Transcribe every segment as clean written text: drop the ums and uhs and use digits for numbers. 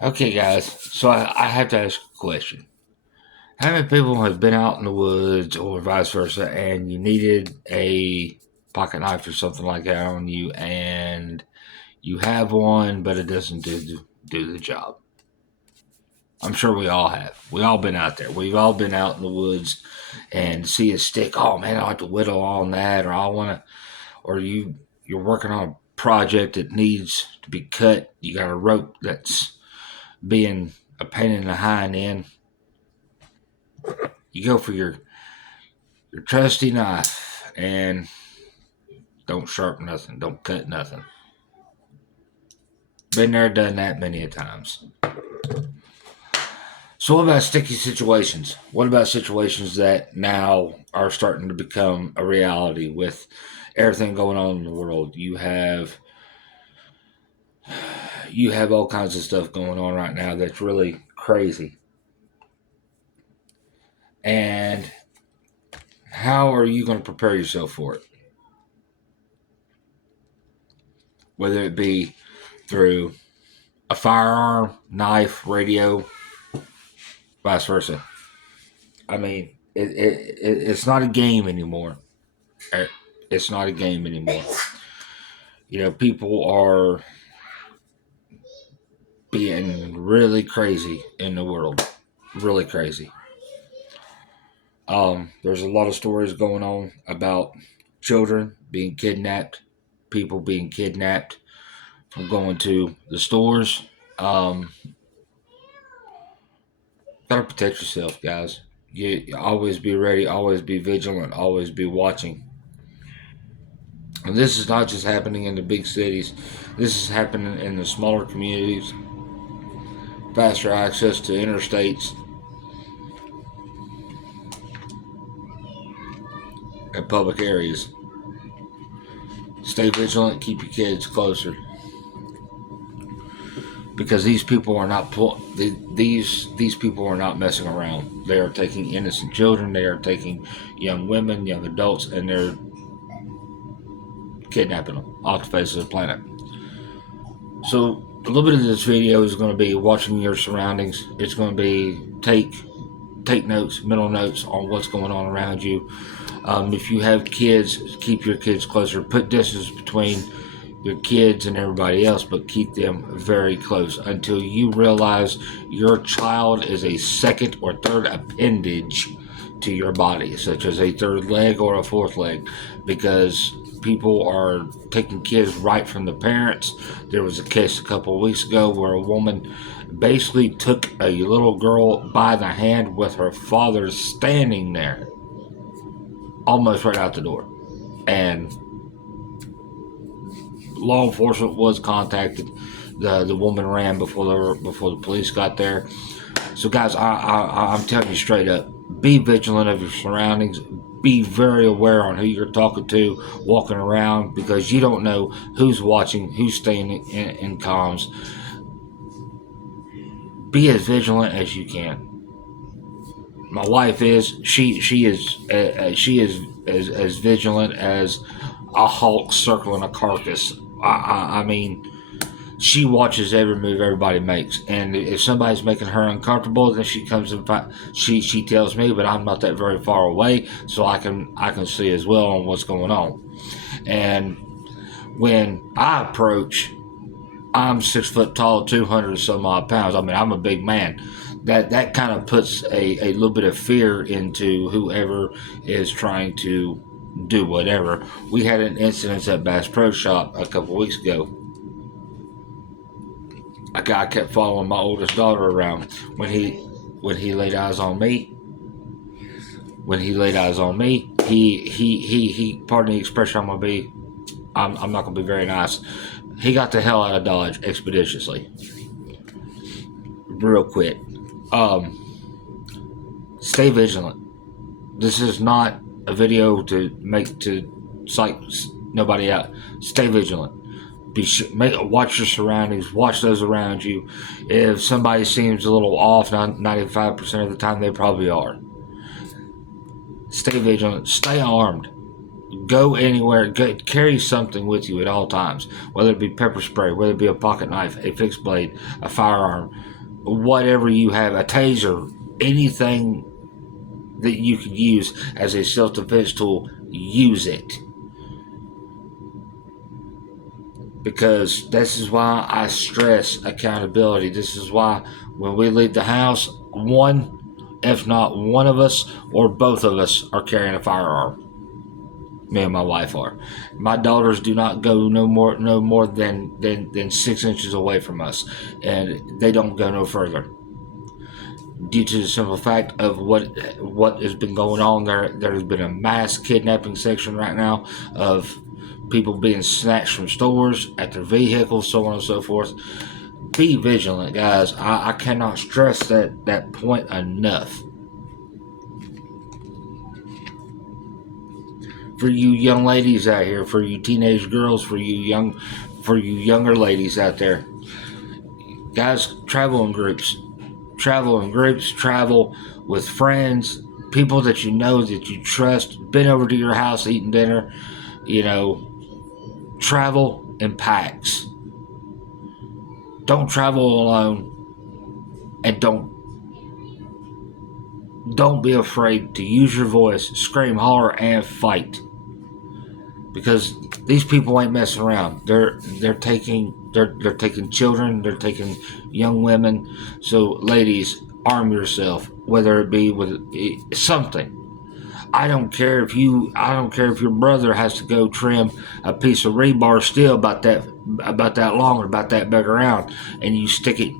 Okay, guys. So I have to ask a question. How many people have been out in the woods or vice versa and you needed a pocket knife or something like that on you and you have one, but it doesn't do the job? I'm sure we all have. We all been out there. We've all been out in the woods and see a stick. Oh man, I like to whittle on that, or I want to, or you're working on a project that needs to be cut. You got a rope that's being a pain in the hind end. You go for your trusty knife and don't sharpen nothing, don't cut nothing. Been there, done that many a times. So what about sticky situations? What about situations that now are starting to become a reality with everything going on in the world? You have all kinds of stuff going on right now that's really crazy. And how are you going to prepare yourself for it? Whether it be through a firearm, knife, radio, vice versa. I mean, it's not a game anymore. It's not a game anymore. People are being really crazy in the world. Really crazy. There's a lot of stories going on about children being kidnapped, people being kidnapped from going to the stores. Um, Gotta protect yourself, guys. You always be ready, always be vigilant, always be watching. And this is not just happening in the big cities. This is happening in the smaller communities. Faster access to interstates and public areas. Stay vigilant. Keep your kids closer because these people are not these people are not messing around. They are taking innocent children. They are taking young women, young adults, and they're kidnapping them off the face of the planet. So a little bit of this video is going to be watching your surroundings. It's going to be take notes, mental notes on what's going on around you. If you have kids, keep your kids closer. Put distance between your kids and everybody else, but keep them very close until you realize your child is a second or third appendage to your body, such as a third leg or a fourth leg, because people are taking kids right from the parents. There was a case a couple of weeks ago where a woman basically took a little girl by the hand with her father standing there, almost right out the door. And law enforcement was contacted. The woman ran before the police got there. So guys, I'm telling you straight up, be vigilant of your surroundings. Be very aware on who you're talking to, walking around, because you don't know who's watching, who's staying in comms. Be as vigilant as you can. My wife is she is as vigilant as a hawk circling a carcass. I mean, she watches every move everybody makes, and if somebody's making her uncomfortable, then she comes and she tells me. But I'm not that very far away, so I can see as well on what's going on. And when I approach, I'm 6 foot tall, 200 some odd pounds. I mean, I'm a big man. That kind of puts a little bit of fear into whoever is trying to do whatever. We had an incident at Bass Pro Shop a couple weeks ago. A guy kept following my oldest daughter around. When he laid eyes on me, he pardon the expression, I'm not gonna be very nice. He got the hell out of Dodge expeditiously, real quick. Stay vigilant. This is not a video to psych nobody out. Stay vigilant. Watch your surroundings. Watch those around you. If somebody seems a little off, 95% of the time they probably are. Stay vigilant. Stay armed. Go anywhere, carry something with you at all times, whether it be pepper spray, whether it be a pocket knife, a fixed blade, a firearm, whatever you have, a taser, anything that you can use as a self-defense tool, use it. Because this is why I stress accountability. This is why when we leave the house, one, if not one of us or both of us are carrying a firearm. Me and my wife are. My daughters do not go no more than 6 inches away from us, and they don't go no further. Due to the simple fact of what has been going on there, there's been a mass kidnapping section right now of people being snatched from stores, at their vehicles, so on and so forth. Be vigilant, guys. I cannot stress that point enough. For you young ladies out here, for you teenage girls, for you younger ladies out there, guys, travel in groups. Travel with friends, people that you know, that you trust. Been over to your house eating dinner, travel in packs. Don't travel alone, and don't be afraid to use your voice, scream, holler, and fight. Because these people ain't messing around. They're taking children, they're taking young women. So ladies, arm yourself, whether it be with something. I don't care if your brother has to go trim a piece of rebar steel about that long or about that big around, and you stick it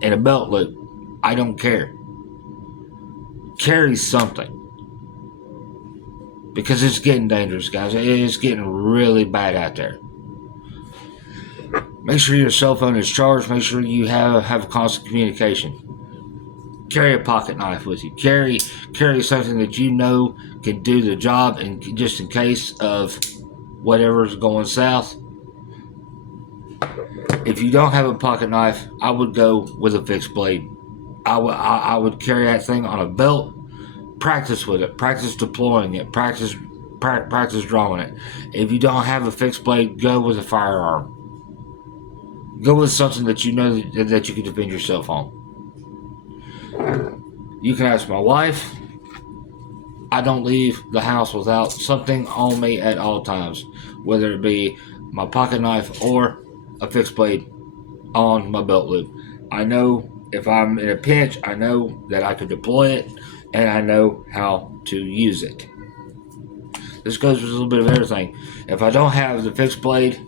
in a belt loop. I don't care. Carry something. Because it's getting dangerous, guys. It's getting really bad out there. Make sure your cell phone is charged. Make sure you have constant communication. Carry a pocket knife with you. Carry something that you know can do the job, and just in case of whatever's going south. If you don't have a pocket knife, I would go with a fixed blade. I would carry that thing on a belt. Practice with it. Practice deploying it. Practice drawing it. If you don't have a fixed blade, go with a firearm. Go with something that you know that you can defend yourself on. You can ask my wife. I don't leave the house without something on me at all times, whether it be my pocket knife or a fixed blade on my belt loop. I know if I'm in a pinch, I know that I can deploy it, and I know how to use it. This goes with a little bit of everything. If I don't have the fixed blade,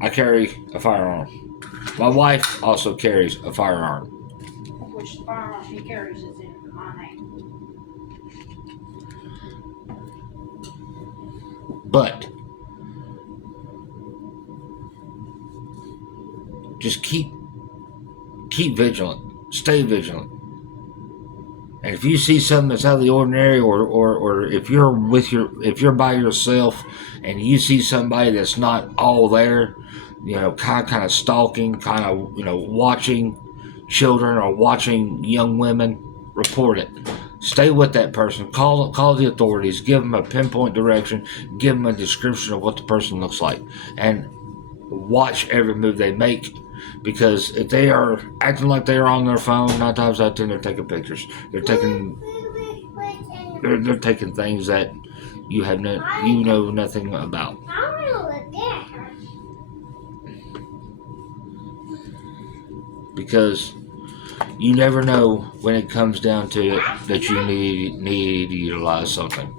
I carry a firearm. My wife also carries a firearm. Which the firearm she carries is in my name. But just keep vigilant. Stay vigilant. And if you see something that's out of the ordinary, or if you're by yourself and you see somebody that's not all there, kind of stalking, kind of watching children or watching young women, report it. Stay with that person. Call the authorities. Give them a pinpoint direction. Give them a description of what the person looks like, and watch every move they make. Because if they are acting like they are on their phone, 9 times out of 10 they're taking pictures. They're taking things that you know nothing about. Because you never know when it comes down to it that you need to utilize something.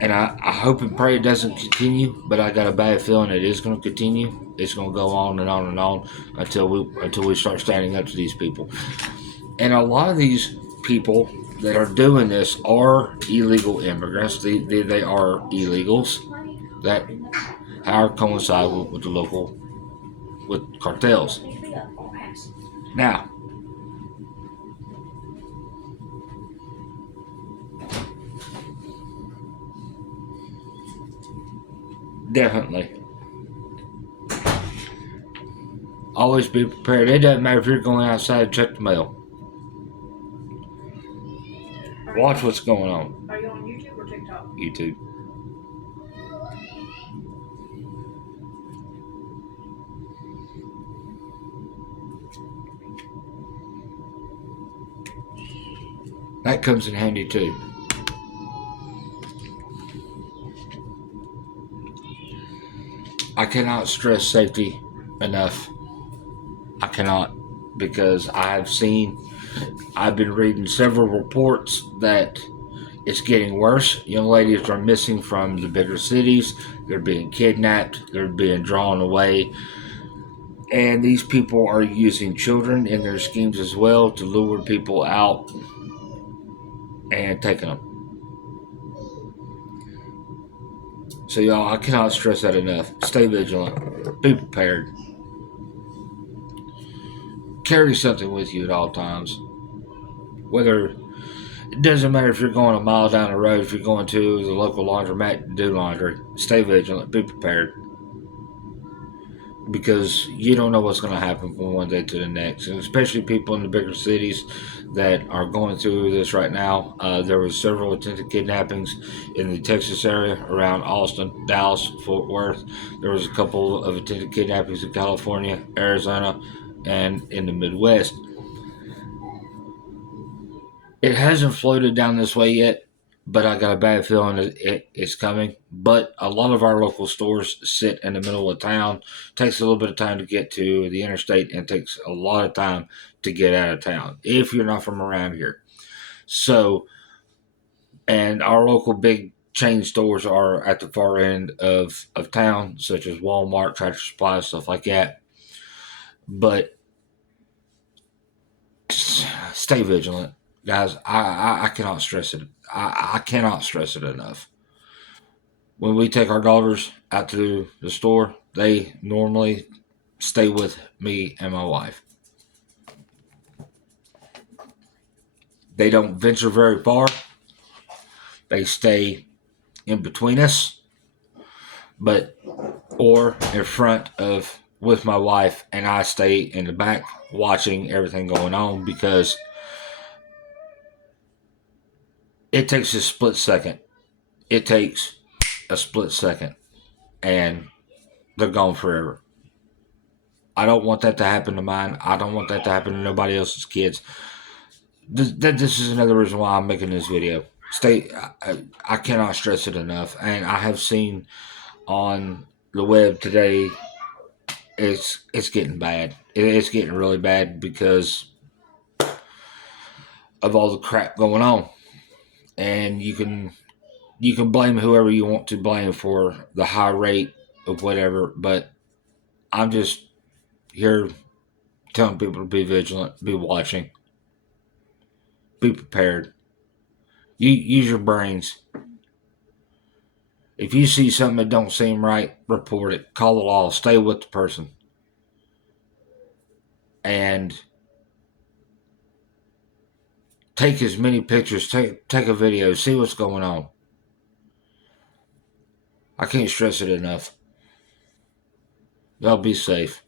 And I hope and pray it doesn't continue, but I got a bad feeling it is going to continue. It's going to go on and on and on until we start standing up to these people. And a lot of these people that are doing this are illegal immigrants. They are illegals that coincide with with cartels. Now, definitely, always be prepared. It doesn't matter if you're going outside to check the mail. Watch what's going on. Are you on YouTube or TikTok? YouTube. That comes in handy too. I cannot stress safety enough. I cannot, because I've been reading several reports that it's getting worse. Young ladies are missing from the bigger cities. They're being kidnapped. They're being drawn away. And these people are using children in their schemes as well to lure people out and taking them. So, y'all, I cannot stress that enough. Stay vigilant. Be prepared. Carry something with you at all times. Whether it doesn't matter if you're going a mile down the road, if you're going to the local laundromat to do laundry, stay vigilant. Be prepared. Because you don't know what's going to happen from one day to the next, and especially people in the bigger cities that are going through this right now. There were several attempted kidnappings in the Texas area around Austin, Dallas, Fort Worth. There was a couple of attempted kidnappings in California, Arizona, and in the Midwest. It hasn't floated down this way yet, but I got a bad feeling it's coming. But a lot of our local stores sit in the middle of town. It takes a little bit of time to get to the interstate, and it takes a lot of time to get out of town if you're not from around here. So, and our local big chain stores are at the far end of town, such as Walmart, Tractor Supply, stuff like that. But stay vigilant, guys. I cannot stress it. I cannot stress it enough. When we take our daughters out to the store, they normally stay with me and my wife. They don't venture very far. They stay in between us, or in front of with my wife, and I stay in the back watching everything going on, because it takes a split second. It takes a split second, and they're gone forever. I don't want that to happen to mine. I don't want that to happen to nobody else's kids. This is another reason why I'm making this video. I cannot stress it enough. And I have seen on the web today, it's getting bad. It's getting really bad because of all the crap going on. And you can blame whoever you want to blame for the high rate of whatever, but I'm just here telling people to be vigilant, be watching, be prepared. You use your brains. If you see something that don't seem right, report it. Call the law. Stay with the person. And take as many pictures. Take a video. See what's going on. I can't stress it enough. Y'all be safe.